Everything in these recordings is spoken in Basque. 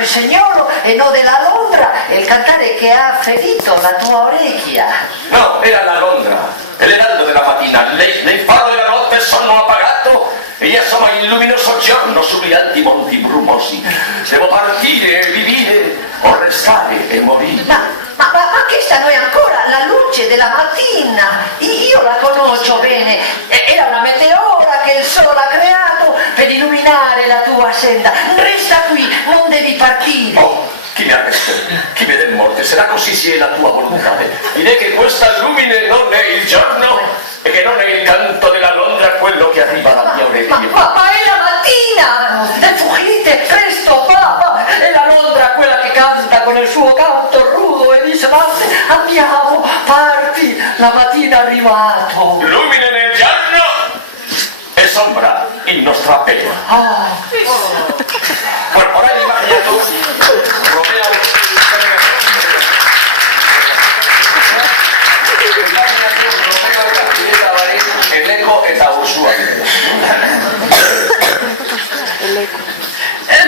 ruiseñolo e no de la Londra, el cantare che ha ferito la tua orecchia. No, era la Londra, el heraldo della mattina, nel faro della notte sono appagato e io sono il luminoso giorno sugli alti monti brumosi. Devo partire e vivere o restare e morire. Ma questa non è ancora la luce della mattina, io la conosco bene, era una meteora che il sole ha creato per illuminare la tua senda. Resta qui, non devi partire. Oh, chi mi arresta? Chi vede morte? Sarà così sia la tua volontà. Direi che questa lumine non è il giorno e che non è il canto della Londra quello che arriva alla mia orecchia. Ma è la mattina! Fuggite, presto, va! È la Londra quella che canta con il suo canto rudo e dissonante. Andiamo, parti, la mattina è arrivato. Lumine nel giorno e sombra il nostro appello. Ora immaginato Romeo e l'eco e da Ursula.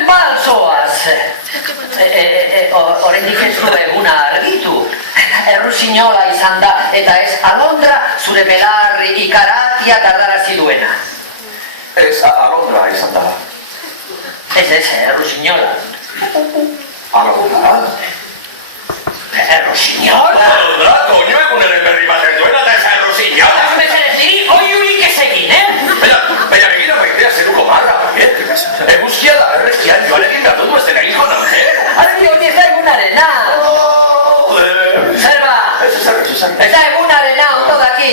Balzoaz, oraindik ez du eguna argitu. Errusignola izan da eta ez Alondra zure belarri ikaratia dardarazi duena. Ez Alondra izan da. Ez, Errusignola. Alondra? Errusignola? Alondra, koño, egunaren berri baten duena da ez Errusignola. Ez mesedez diri, oiurik ez egin, Baina begira maitea zeruko marra, eguzkia da berrekian joan egin gatu du ez dena hilko naute. Argi hori ez da egunarena. Zer ba? Ez da egunarena, ondo daki.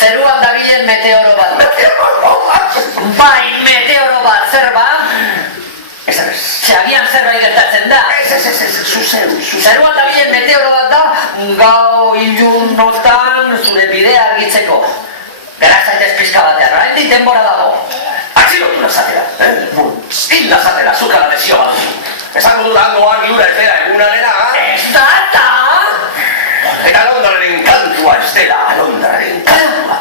Zeruan dabilen meteoro bat. Bai, meteoro bat, zer ba? Agian zerbait gertatzen da. Zeruan dabilen meteoro bat da, gau ilunotan zure bidea argitzeko. Beraz zaitez pizka batean, oraindik denbora dago. Atxilotu nazatera, hil nazatera, zuka la desio bat. Esango durango argi ura ez dela egunarena. Ez da, eta? Eta Alondraren kantua ez dela Alondraren kantua.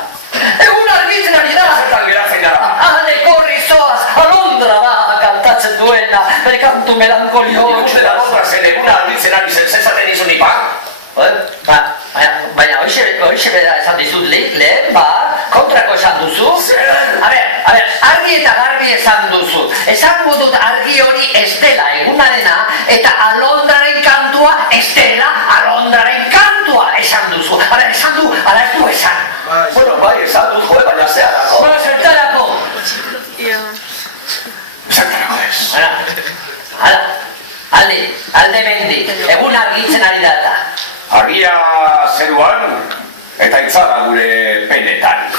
Egun argitzen ari da. Zertan geratzen gara. Hane korri zoaz, Alondra da kantatzen duena, bere kantu melankolio. Ikusten Alondra zen eguna argitzen ari zen zezaten izun ipan. Baina hoxe beda esan dizut lehen, kontrako esan duzu. A ber, argi eta garbi esan duzu. Esango dut argi hori ez dela egunarena eta Alondraren kantua ez dela Alondraren kantua esan duzu. A ber, esan du, ala ez du esan. Bueno, bai, esan dut, joe, baina zeharako. Baina zertarako. Zertarako ez. Alde mendik, egun argitzen ari data. Argia zeruan eta itzala gure penetan.